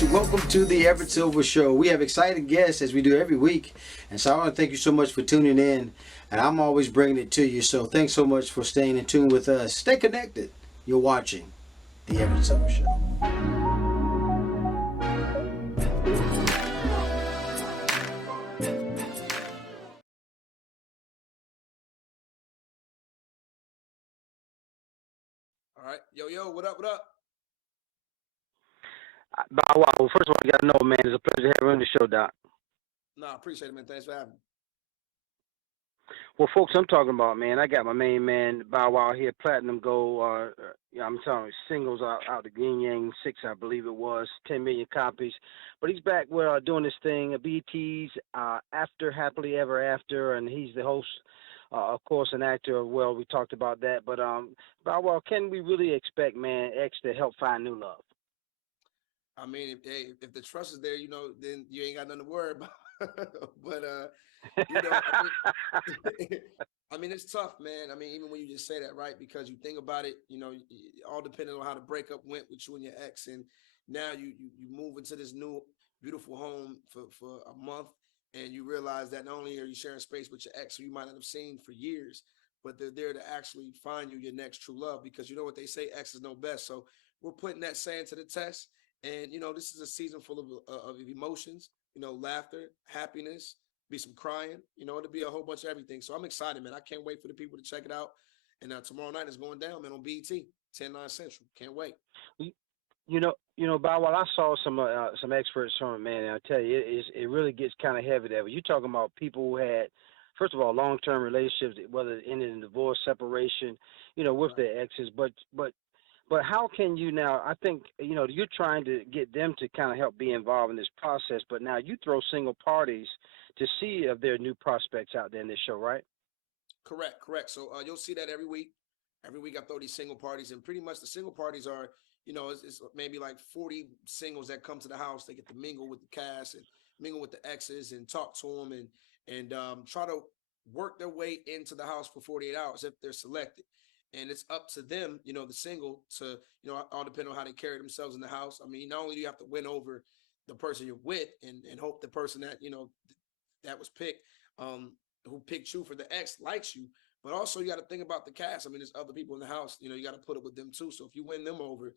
guys, welcome to the Everett Silver Show. We have exciting guests as we do every week, and so I want to thank you so much for tuning in, and I'm always bringing it to you, so thanks so much for staying in tune with us. Stay connected. You're watching the Everett Silver Show. All right. Yo, what up, what up? Bow Wow. Well, first of all, you got to know, man, it's a pleasure having you on the show, Doc. No, I appreciate it, man. Thanks for having me. Well, folks, I'm talking about, man, I got my main man, Bow Wow here, Platinum Gold. I'm telling you, singles out the Yin Yang 6, I believe it was, 10 million copies. But he's back with doing this thing, BT's After Happily Ever After, and he's the host, of course, an actor. Well, we talked about that. But, Bow Wow, can we really expect, man, X to help find new love? I mean, if the trust is there, then you ain't got nothing to worry about. But I mean, it's tough, man. I mean, even when you just say that, right? Because you think about it, all depending on how the breakup went with you and your ex, and now you move into this new beautiful home for a month, and you realize that not only are you sharing space with your ex, who you might not have seen for years, but they're there to actually find you your next true love. Because you know what they say, exes know best. So we're putting that saying to the test. And, this is a season full of emotions, laughter, happiness, be some crying, it'll be a whole bunch of everything. So I'm excited, man. I can't wait for the people to check it out. And tomorrow night is going down, man, on BET, 10/9 Central. Can't wait. Bow Wow, I saw some experts from it, man, and I tell you, it really gets kind of heavy there. But you're talking about people who had, first of all, long-term relationships, whether it ended in divorce, separation, with Right. their exes. But how can you now? I think you're trying to get them to kind of help be involved in this process. But now you throw single parties to see if there are new prospects out there in this show, right? Correct. So you'll see that every week. Every week I throw these single parties, and pretty much the single parties are, it's maybe like 40 singles that come to the house. They get to mingle with the cast and mingle with the exes and talk to them and try to work their way into the house for 48 hours if they're selected. And it's up to them, the single to, all depend on how they carry themselves in the house. I mean, not only do you have to win over the person you're with and hope the person that, that was picked, who picked you for the ex likes you, but also you got to think about the cast. I mean, there's other people in the house, you got to put up with them too. So if you win them over,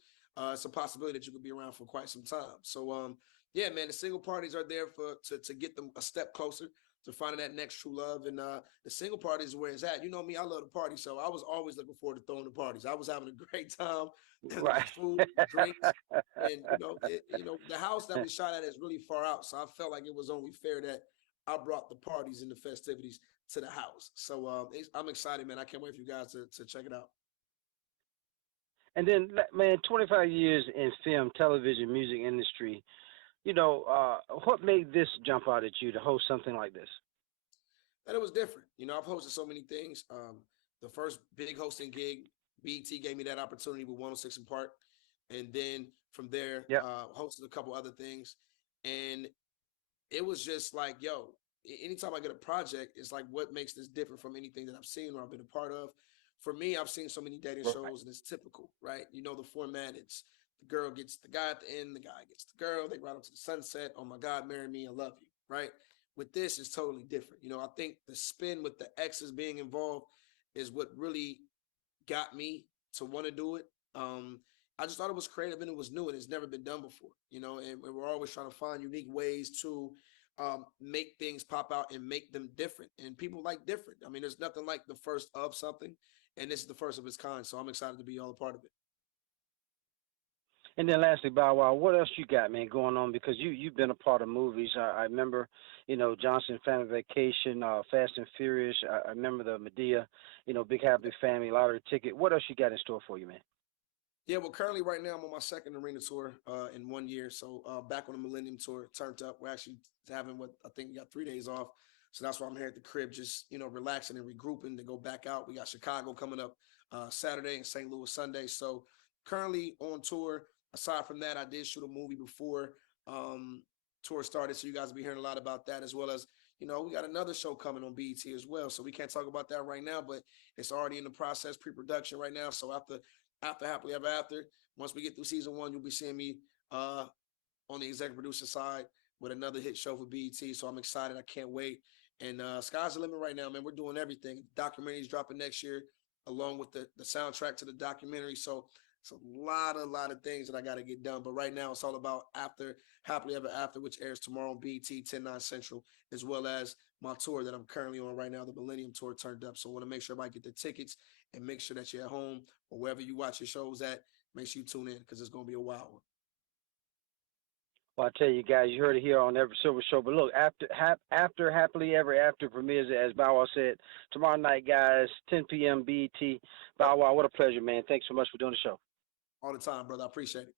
it's a possibility that you could be around for quite some time. So, yeah, man, the single parties are there to get them a step closer to finding that next true love. And the single party is where it's at. You know me, I love the party. So I was always looking forward to throwing the parties. I was having a great time, Right. food, drinks, and the house that we shot at is really far out. So I felt like it was only fair that I brought the parties and the festivities to the house. So I'm excited, man. I can't wait for you guys to check it out. And then, man, 25 years in film, television, music industry. What made this jump out at you to host something like this? And it was different. I've hosted so many things. The first big hosting gig, BET gave me that opportunity with 106 in Park. And then from there, Yep. hosted a couple other things. And it was just like, yo, anytime I get a project, it's like, what makes this different from anything that I've seen or I've been a part of? For me, I've seen so many dating Right. shows and it's typical, right? The format, it's the girl gets the guy at the end, the guy gets the girl, they ride up to the sunset. Oh my God, marry me, I love you, right? With this, it's totally different. I think the spin with the exes being involved is what really got me to want to do it. I just thought it was creative and it was new and it's never been done before, and we're always trying to find unique ways to make things pop out and make them different. And people like different. I mean, there's nothing like the first of something, and this is the first of its kind. So I'm excited to be all a part of it. And then lastly, Bow Wow, what else you got, man, going on? Because you've been a part of movies. I remember, Johnson Family Vacation, Fast and Furious. I remember the Medea, Big Happy Family, Lottery Ticket. What else you got in store for you, man? Yeah, well, currently right now I'm on my second arena tour in 1 year. So back on the Millennium Tour, turned up. We're actually having what I think we got 3 days off. So that's why I'm here at the crib, just relaxing and regrouping to go back out. We got Chicago coming up Saturday and St. Louis Sunday. So currently on tour. Aside from that, I did shoot a movie before tour started. So you guys will be hearing a lot about that, as well as we got another show coming on BET as well. So we can't talk about that right now, but it's already in the process, pre-production right now. So after Happily Ever After, once we get through season 1, you'll be seeing me on the executive producer side with another hit show for BET. So I'm excited. I can't wait. And sky's the limit right now, man. We're doing everything. Documentary's dropping next year, along with the soundtrack to the documentary. So it's a lot of things that I got to get done. But right now, it's all about After Happily Ever After, which airs tomorrow on BT 10/9 Central, as well as my tour that I'm currently on right now, the Millennium Tour turned up. So I want to make sure everybody get the tickets and make sure that you're at home or wherever you watch your shows at. Make sure you tune in because it's going to be a wild one. Well, I tell you guys, you heard it here on Everett Silver Show. But look, after Happily Ever After premieres, as Bow Wow said, tomorrow night, guys, 10 p.m. BET. Bow Wow, what a pleasure, man. Thanks so much for doing the show. All the time, brother. I appreciate it.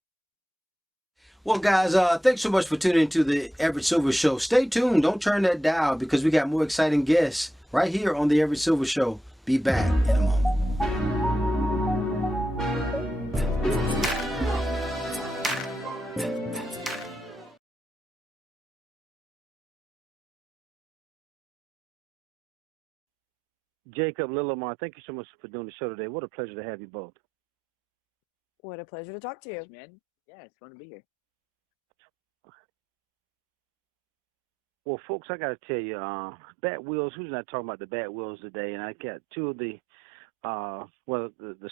Well, guys, thanks so much for tuning into the Everett Silver Show. Stay tuned. Don't turn that dial because we got more exciting guests right here on the Everett Silver Show. Be back in a moment. Jacob, Lillimar, thank you so much for doing the show today. What a pleasure to have you both. What a pleasure to talk to you. Thanks, man. Yeah, it's fun to be here. Well, folks, I got to tell you, Bat Wheels, who's not talking about the Bat Wheels today? And I got two of the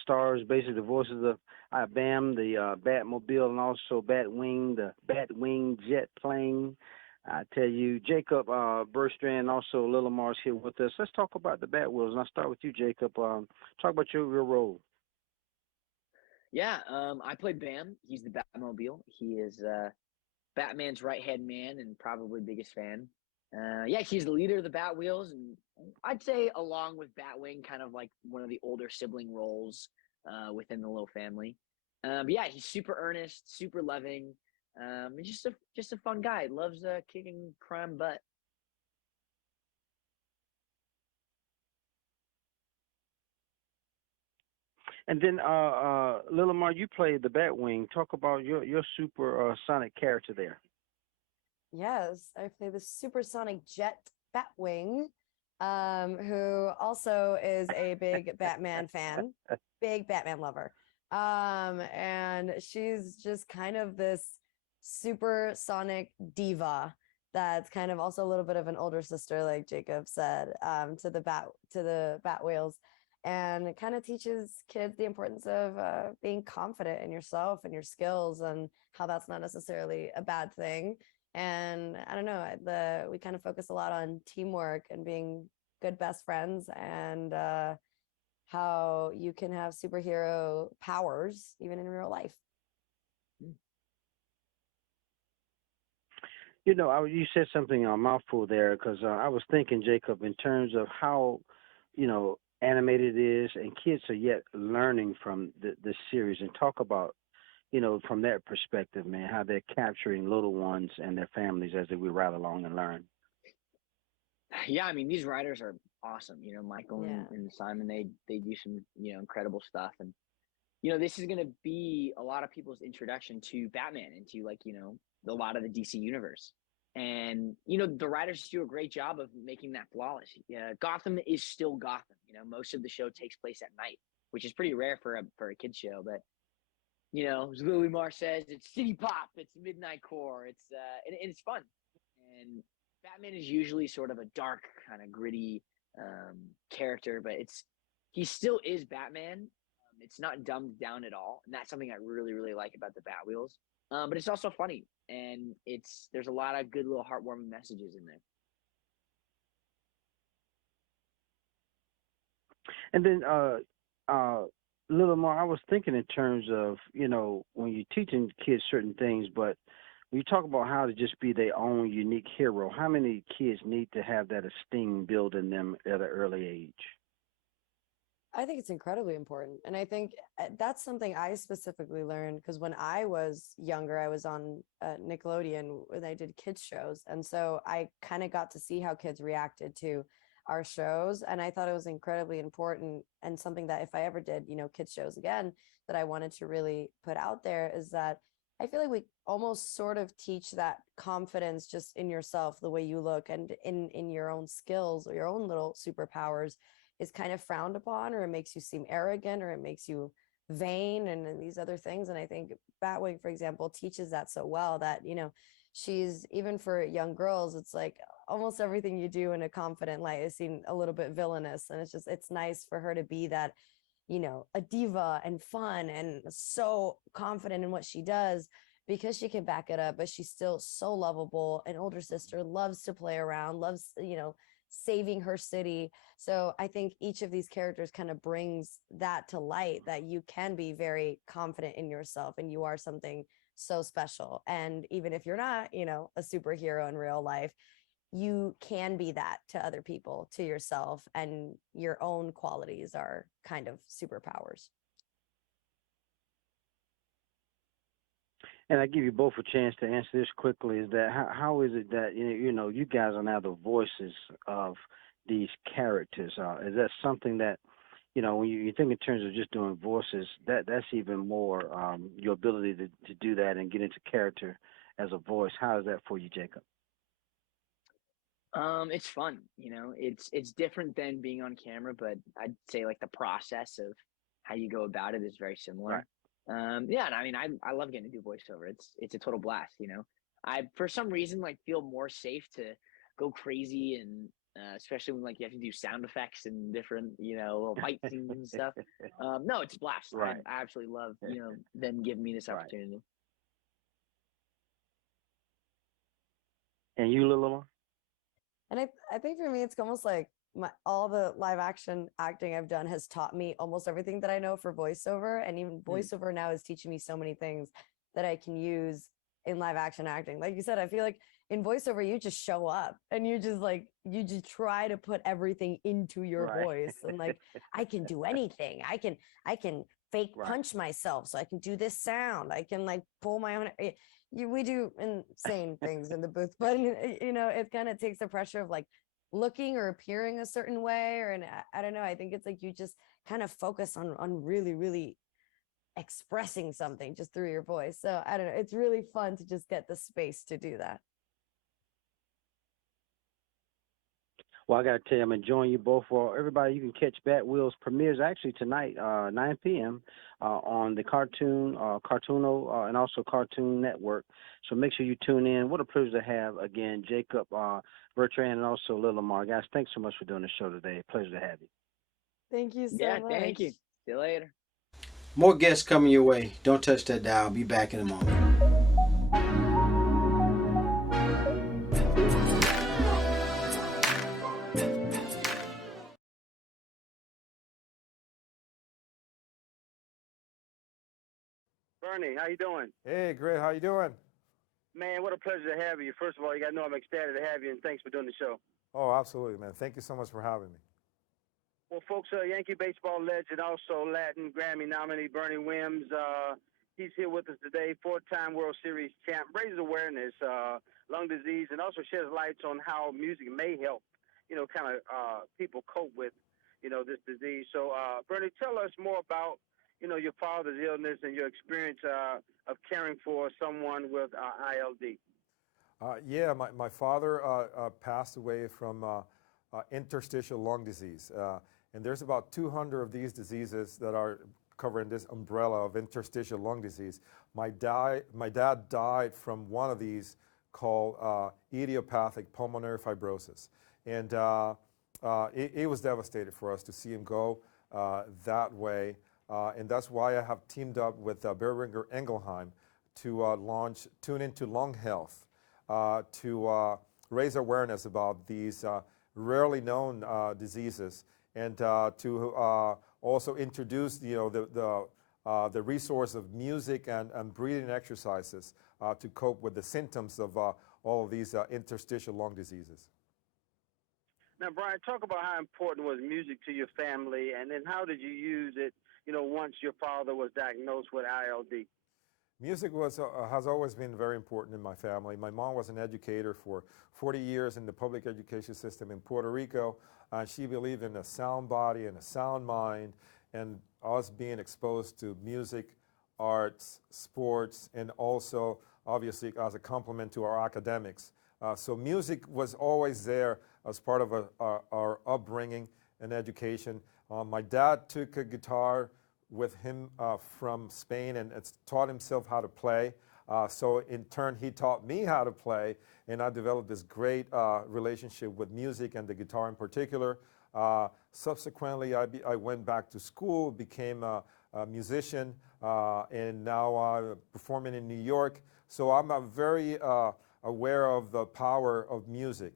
stars, basically the voices of Bam, the Batmobile, and also Batwing, the Batwing jet plane. I tell you, Jacob, Bertrand, and also Lillimar's here with us. Let's talk about the Bat Wheels, and I'll start with you, Jacob. Talk about your role. Yeah, I played Bam. He's the Batmobile. He is Batman's right-hand man and probably biggest fan. Yeah, he's the leader of the Bat Wheels, and I'd say along with Batwing, kind of like one of the older sibling roles within the little family. But yeah, he's super earnest, super loving. He's just a fun guy. Loves kicking crime butt. And then, Lillimar, you played the Batwing. Talk about your super sonic character there. Yes, I play the supersonic jet Batwing, who also is a big Batman fan, big Batman lover. And she's just kind of this supersonic diva that's kind of also a little bit of an older sister, like Jacob said, to the Bat Wheels, and it kind of teaches kids the importance of being confident in yourself and your skills, and how that's not necessarily a bad thing. And I don't know, we kind of focus a lot on teamwork and being good best friends, and how you can have superhero powers even in real life. You know, you said something on mouthful there because I was thinking, Jacob, in terms of how, animated it is, and kids are yet learning from the series, and talk about, from that perspective, man, how they're capturing little ones and their families as they will ride along and learn. Yeah, I mean, these writers are awesome. Michael Yeah. and Simon, they do some, incredible stuff. And, this is going to be a lot of people's introduction to Batman and to a lot of the DC universe. And, the writers do a great job of making that flawless. Gotham is still Gotham. Most of the show takes place at night, which is pretty rare for a kid's show. But, as Lillimar says, it's city pop, it's midnight core, and it's fun. And Batman is usually sort of a dark, kind of gritty character, but he still is Batman. It's not dumbed down at all, and that's something I really, really like about the Bat Wheels. But it's also funny, and there's a lot of good little heartwarming messages in there. And then, Lillimar, I was thinking in terms of, when you're teaching kids certain things, but when you talk about how to just be their own unique hero, how many kids need to have that esteem built in them at an early age? I think it's incredibly important. And I think that's something I specifically learned because when I was younger, I was on Nickelodeon when I did kids shows. And so I kind of got to see how kids reacted to our shows. And I thought it was incredibly important, and something that if I ever did, kids shows again, that I wanted to really put out there is that I feel like we almost sort of teach that confidence just in yourself, the way you look, and in your own skills or your own little superpowers is kind of frowned upon, or it makes you seem arrogant, or it makes you vain and these other things. And I think Batwing, for example, teaches that so well that, she's, even for young girls, it's like almost everything you do in a confident light is seen a little bit villainous. And it's nice for her to be that, a diva and fun and so confident in what she does because she can back it up, but she's still so lovable. An older sister, loves to play around, loves, saving her city. So I think each of these characters kind of brings that to light, that you can be very confident in yourself and you are something so special. And even if you're not, a superhero in real life, you can be that to other people, to yourself, and your own qualities are kind of superpowers. And I give you both a chance to answer this quickly. Is that how is it that you guys are now the voices of these characters? Is that something that when you think in terms of just doing voices, that's even more your ability to do that and get into character as a voice? How is that for you, Jacob? It's fun, it's different than being on camera, but I'd say like the process of how you go about it is very similar. Yeah, and I mean, I love getting to do voiceover. It's a total blast. I, for some reason, like feel more safe to go crazy, and especially when like you have to do sound effects and different little fight scenes and stuff. No, it's a blast. Right. I absolutely love them giving me this Right. opportunity. And you, Lillimar? And I think for me, it's almost like all the live action acting I've done has taught me almost everything that I know for voiceover. And even voiceover now is teaching me so many things that I can use in live action acting. Like you said, I feel like in voiceover, you just show up and you just try to put everything into your voice. And like, I can do anything. I can fake punch myself so I can do this sound. I can like pull my own. We do insane things in the booth, but it kind of takes the pressure of like looking or appearing a certain way, or, and I don't know. I think it's like you just kind of focus on really, really expressing something just through your voice. So I don't know. It's really fun to just get the space to do that. Well, I got to tell you, I'm enjoying you both. Well, everybody, you can catch Bat Wheels premieres actually tonight, 9 p.m. On the Cartoono, and also Cartoon Network. So make sure you tune in. What a pleasure to have, again, Jacob, Bertrand, and also Lillimar. Guys, thanks so much for doing the show today. Pleasure to have you. Thank you so much. Thank you. See you later. More guests coming your way. Don't touch that dial. I'll be back in a moment. Bernie, how you doing? Hey, great. How you doing? Man, what a pleasure to have you. First of all, you got to know I'm ecstatic to have you, and thanks for doing the show. Oh, absolutely, man. Thank you so much for having me. Well, folks, Yankee baseball legend, also Latin Grammy nominee Bernie Williams. He's here with us today, 4-time World Series champ, raises awareness, lung disease, and also sheds lights on how music may help, people cope with, this disease. So, Bernie, tell us more about, your father's illness and your experience of caring for someone with ILD. Yeah, my father passed away from interstitial lung disease. And there's about 200 of these diseases that are covering this umbrella of interstitial lung disease. My dad died from one of these called idiopathic pulmonary fibrosis. And it was devastating for us to see him go that way. And that's why I have teamed up with Boehringer Ingelheim to launch Tune Into Lung Health to raise awareness about these rarely known diseases, and to also introduce the resource of music and breathing exercises to cope with the symptoms of all of these interstitial lung diseases. Now, Brian, talk about how important was music to your family, and then how did you use it, once your father was diagnosed with ILD? Music has always been very important in my family. My mom was an educator for 40 years in the public education system in Puerto Rico. She believed in a sound body and a sound mind, and us being exposed to music, arts, sports, and also obviously as a complement to our academics. So music was always there as part of our upbringing and education. My dad took a guitar with him from Spain and it's taught himself how to play. So in turn, he taught me how to play, and I developed this great relationship with music and the guitar in particular. Subsequently, I went back to school, became a musician, and now I'm performing in New York. So I'm very aware of the power of music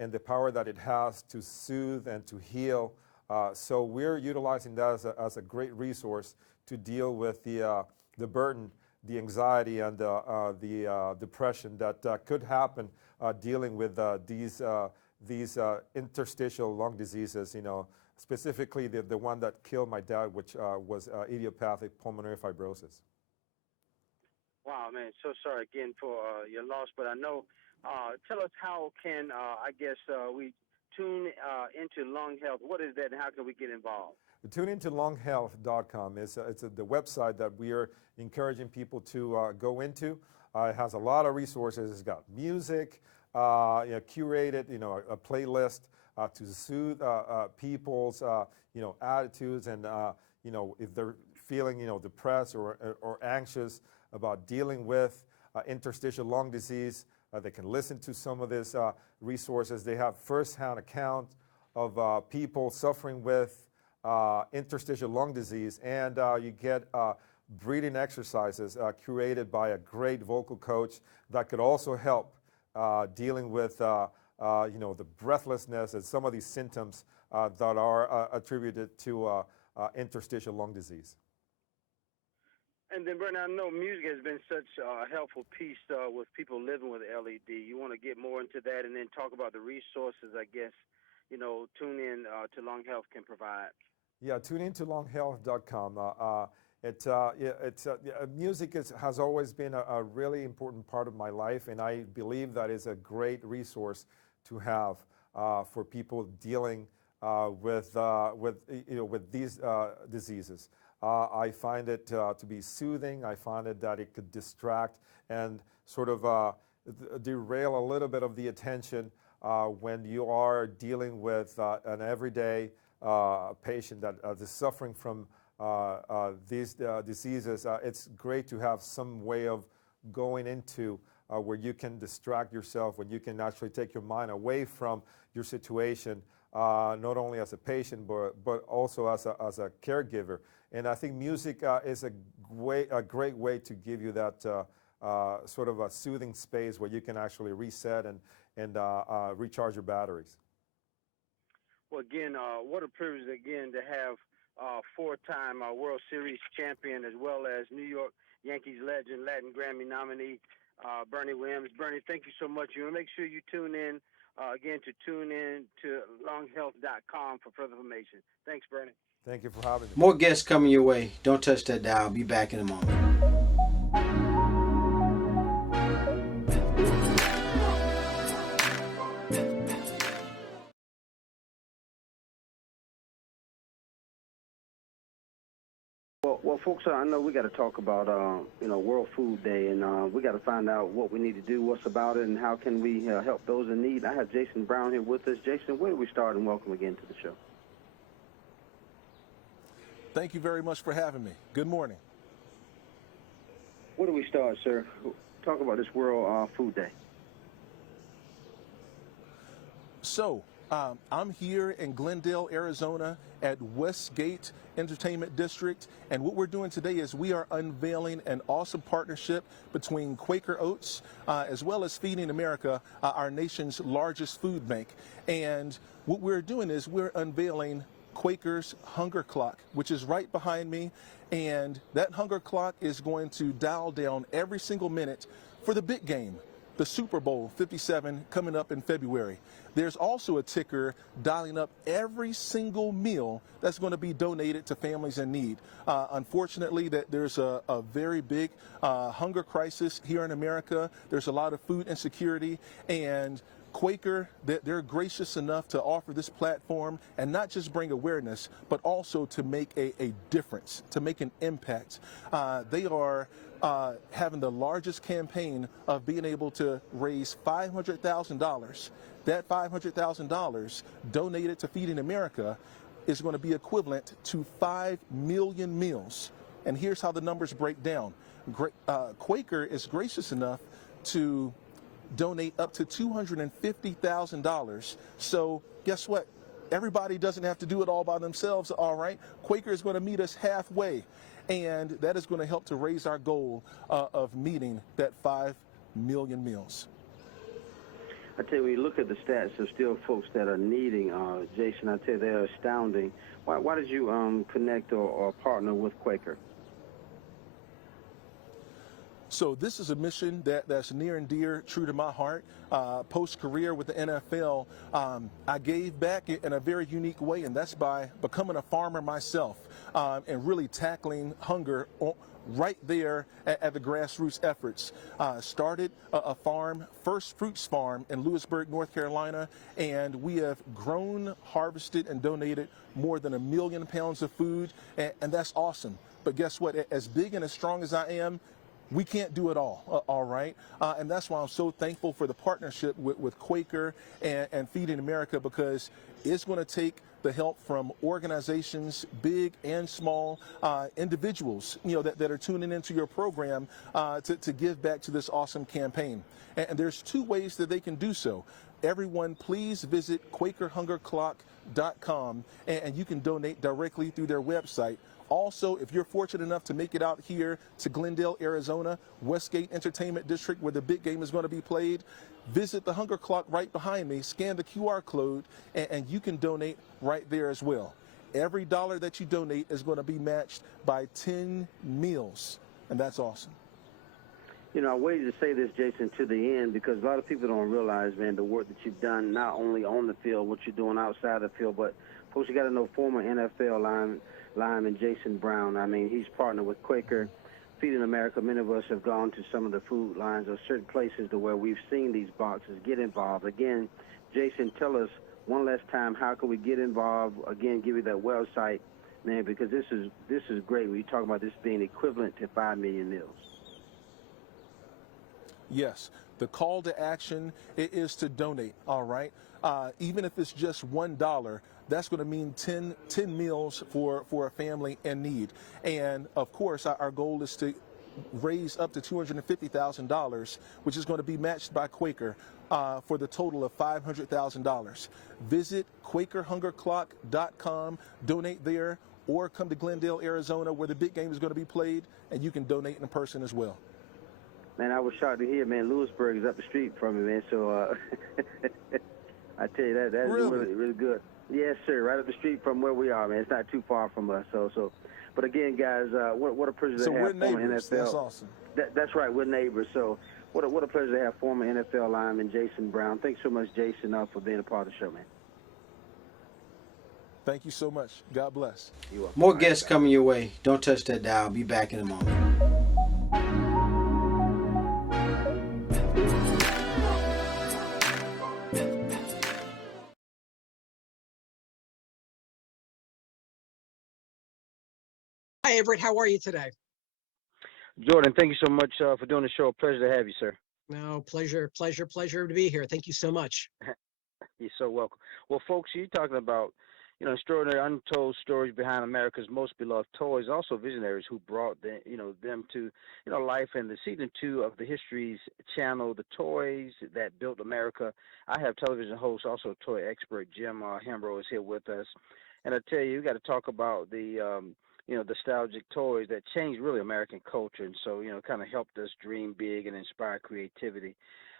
and the power that it has to soothe and to heal. So we're utilizing that as a great resource to deal with the burden, the anxiety, and the depression that could happen dealing with these interstitial lung diseases, specifically the one that killed my dad, which was idiopathic pulmonary fibrosis. Wow, man, so sorry again for your loss, but I know, tell us how can, we tune into Lung Health. What is that and how can we get involved? TuneIntoLungHealth.com is the website that we are encouraging people to go into. It has a lot of resources. It's got music, curated, a playlist to soothe people's, attitudes and, if they're feeling, depressed or anxious about dealing with interstitial lung disease, they can listen to some of these resources. They have firsthand account of people suffering with interstitial lung disease, and you get breathing exercises curated by a great vocal coach that could also help dealing with the breathlessness and some of these symptoms that are attributed to interstitial lung disease. And then, Bertrand, I know music has been such a helpful piece with people living with LED. You want to get more into that and then talk about the resources, I guess, tune in to Lung Health can provide. Yeah, tune into lunghealth.com. Music has always been a really important part of my life, and I believe that is a great resource to have for people dealing with these diseases. I find it to be soothing. I find it that it could distract and sort of derail a little bit of the attention when you are dealing with an everyday patient that is suffering from these diseases. It's great to have some way of going into where you can distract yourself, when you can actually take your mind away from your situation, not only as a patient but also as a caregiver. And I think music is a great way to give you that sort of a soothing space where you can actually reset and recharge your batteries. Well, again, what a privilege again to have four-time World Series champion as well as New York Yankees legend, Latin Grammy nominee, Bernie Williams. Bernie, thank you so much. You want to make sure you tune in again to lunghealth.com for further information. Thanks, Bernie. Thank you for having me. More guests coming your way. Don't touch that dial. I'll be back in a moment. Well, folks, I know we got to talk about, World Food Day, and we got to find out what we need to do, what's about it, and how can we help those in need. I have Jason Brown here with us. Jason, where do we start, and welcome again to the show. Thank you very much for having me. Good morning. Where do we start, sir? Talk about this World Food Day. So, I'm here in Glendale, Arizona at Westgate Entertainment District, and what we're doing today is we are unveiling an awesome partnership between Quaker Oats as well as Feeding America, our nation's largest food bank. And what we're doing is we're unveiling Quaker's Hunger Clock, which is right behind me, and that hunger clock is going to dial down every single minute for the big game, the Super Bowl 57 coming up in February. There's also a ticker dialing up every single meal that's going to be donated to families in need. Unfortunately, there's a very big hunger crisis here in America. There's a lot of food insecurity, and Quaker, they're gracious enough to offer this platform and not just bring awareness, but also to make a difference, to make an impact. They are having the largest campaign of being able to raise $500,000. That $500,000 donated to Feeding America is going to be equivalent to 5 million meals. And here's how the numbers break down. Quaker is gracious enough to donate up to $250,000. So guess what? Everybody doesn't have to do it all by themselves, all right? Quaker is going to meet us halfway, and that is going to help to raise our goal of meeting that 5 million meals. I tell you, when you look at the stats of still folks that are needing, Jason, I tell you, they're astounding. Why did you connect or partner with Quaker? So this is a mission that's near and dear, true to my heart. Post-career with the NFL, I gave back in a very unique way, and that's by becoming a farmer myself and really tackling hunger right there at the grassroots efforts. Started a farm, First Fruits Farm in Lewisburg, North Carolina, and we have grown, harvested, and donated more than 1 million pounds of food, and that's awesome. But guess what? As big and as strong as I am, we can't do it all right? And that's why I'm so thankful for the partnership with Quaker and Feeding America, because it's going to take the help from organizations, big and small, individuals, that are tuning into your program to give back to this awesome campaign. And there's 2 ways that they can do so. Everyone, please visit QuakerHungerClock.com, and you can donate directly through their website. Also, if you're fortunate enough to make it out here to Glendale, Arizona, Westgate Entertainment District, where the big game is going to be played, visit the Hunger Clock right behind me, scan the QR code, and you can donate right there as well. Every dollar that you donate is going to be matched by 10 meals, and that's awesome. I waited to say this, Jason, to the end, because a lot of people don't realize, man, the work that you've done, not only on the field, what you're doing outside the field, but folks, you got to know former NFL lineman Jason Brown. I mean, he's partnered with Quaker, Feeding America. Many of us have gone to some of the food lines or certain places to where we've seen these boxes. Get involved. Again, Jason, tell us one last time, how can we get involved? Again, give you that website, man, because this is great. When you talk about this being equivalent to 5 million meals. Yes, the call to action is to donate, all right? Even if it's just $1, that's going to mean 10 meals for a family in need. And, of course, our goal is to raise up to $250,000, which is going to be matched by Quaker for the total of $500,000. Visit QuakerHungerClock.com, donate there, or come to Glendale, Arizona, where the big game is going to be played, and you can donate in person as well. Man, I was shocked to hear, man, Lewisburg is up the street from me, man. So I tell you, that's really, really good. Yes, sir, right up the street from where we are, man. It's not too far from us. But again, guys, what a pleasure to have former NFL. That's awesome. That's right, we're neighbors. So what a pleasure to have former NFL lineman Jason Brown. Thanks so much, Jason, for being a part of the show, man. Thank you so much. God bless. More guests coming your way. Don't touch that dial. Be back in a moment. Hi, Everett. How are you today? Jordan, thank you so much for doing the show. A pleasure to have you, sir. No, pleasure to be here. Thank you so much. You're so welcome. Well, folks, you're talking about, extraordinary untold stories behind America's most beloved toys, also visionaries who brought them to, life. And the season 2 of the History's Channel, The Toys That Built America. I have television host, also toy expert, Jim Hembrough is here with us. And I tell you, we got to talk about the, nostalgic toys that changed really American culture. And so, kind of helped us dream big and inspire creativity.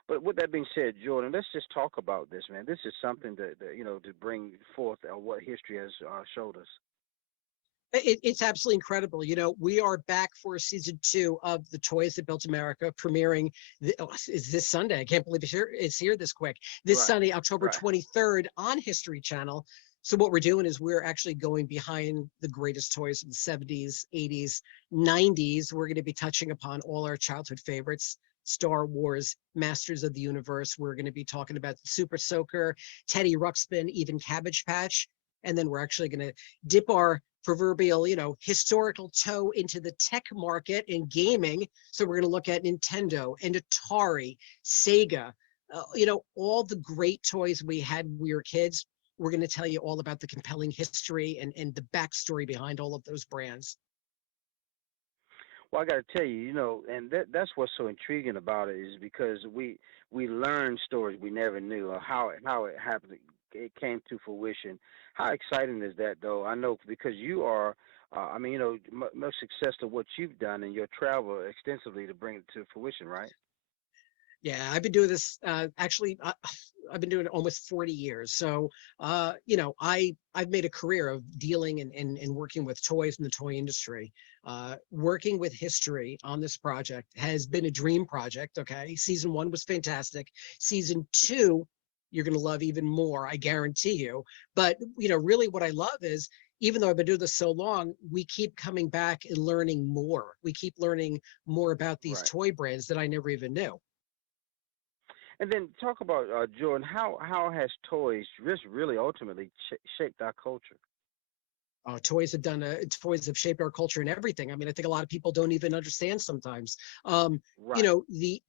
But with that being said, Jordan, let's just talk about this, man. This is something to bring forth what history has showed us. It's absolutely incredible. We are back for season 2 of The Toys That Built America, premiering is this Sunday. I can't believe it's here this quick. This Sunday, October 23rd on History Channel. So what we're doing is we're actually going behind the greatest toys of the 70s, 80s, 90s. We're going to be touching upon all our childhood favorites. Star Wars, Masters of the Universe. We're going to be talking about Super Soaker, Teddy Ruxpin, even Cabbage Patch. And then we're actually going to dip our proverbial, historical toe into the tech market and gaming. So we're going to look at Nintendo and Atari, Sega, all the great toys we had when we were kids. we're going to tell you all about the compelling history and the backstory behind all of those brands. Well, I got to tell you, you know, and that's what's so intriguing about it is because we learn stories we never knew, or how it happened, it came to fruition. How exciting is that, though? I know because you are, I mean, you know, most success to what you've done in your travel extensively to bring it to fruition, right? Yeah, I've been doing this actually. I've been doing it almost 40 years. So, you know, I've made a career of dealing and working with toys in the toy industry. Working with history on this project has been a dream project. Okay, season 1 was fantastic. Season 2, you're going to love even more, I guarantee you. But you know, really, what I love is, even though I've been doing this so long, we keep coming back and learning more. We keep learning more about these Right. toy brands that I never even knew. And then talk about Jordan. How has toys just really ultimately shaped our culture? Toys have shaped our culture and everything. I mean, I think a lot of people don't even understand sometimes. You Right. know, the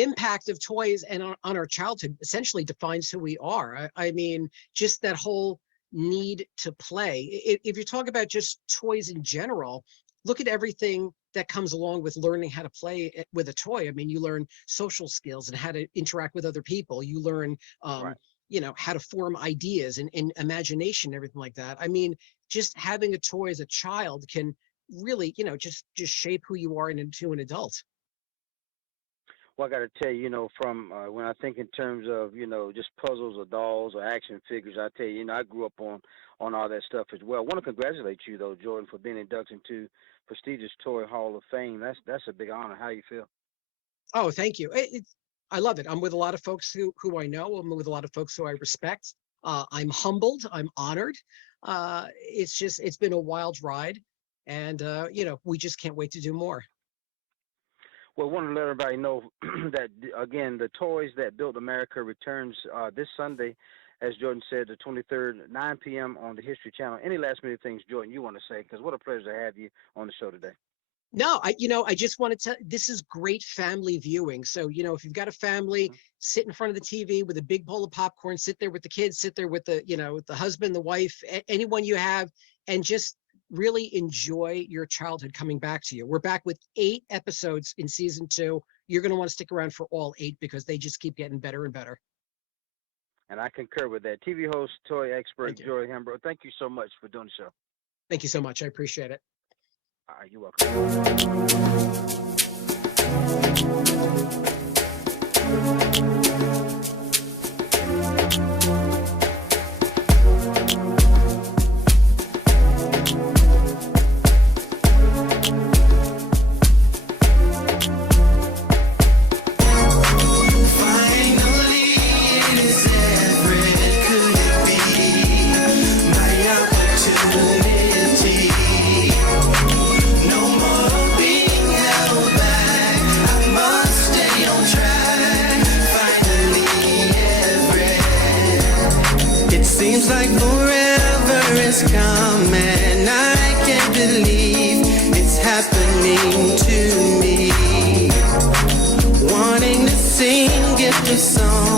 impact of toys and on our childhood essentially defines who we are. I mean, just that whole need to play. If you talk about just toys in general, look at everything that comes along with learning how to play with a toy. I mean, you learn social skills and how to interact with other people. You learn, Right. you know, how to form ideas and imagination, everything like that. I mean, just having a toy as a child can really, you know, just shape who you are into an adult. Well, I got to tell you, you know, from when I think in terms of, you know, just puzzles or dolls or action figures, I tell you, you know, I grew up on all that stuff as well. I want to congratulate you, though, Jordan, for being inducted into prestigious Toy Hall of Fame. That's a big honor. How do you feel? Oh, thank you. I love it. I'm with a lot of folks who I know. I'm with a lot of folks who I respect. I'm humbled. I'm honored. It's been a wild ride, and you know, we just can't wait to do more. Well, I want to let everybody know that, again, the Toys That Built America returns this Sunday, as Jordan said, the 23rd, 9 p.m. on the History Channel. Any last minute things, Jordan, you want to say? Because what a pleasure to have you on the show today. No, I just want to tell, this is great family viewing. So, you know, if you've got a family, sit in front of the TV with a big bowl of popcorn, sit there with the kids, sit there with the, you know, the husband, the wife, anyone you have, and just really enjoy your childhood coming back to you. We're back with 8 episodes in season 2. You're going to want to stick around for all 8 because they just keep getting better and better. And I concur with that. TV host, toy expert, Thank you. Joy Hembrough, thank you so much for doing the show. Thank you so much. I appreciate it. All right, you're welcome. Seems like forever is coming. I can't believe it's happening to me. Wanting to sing it the song.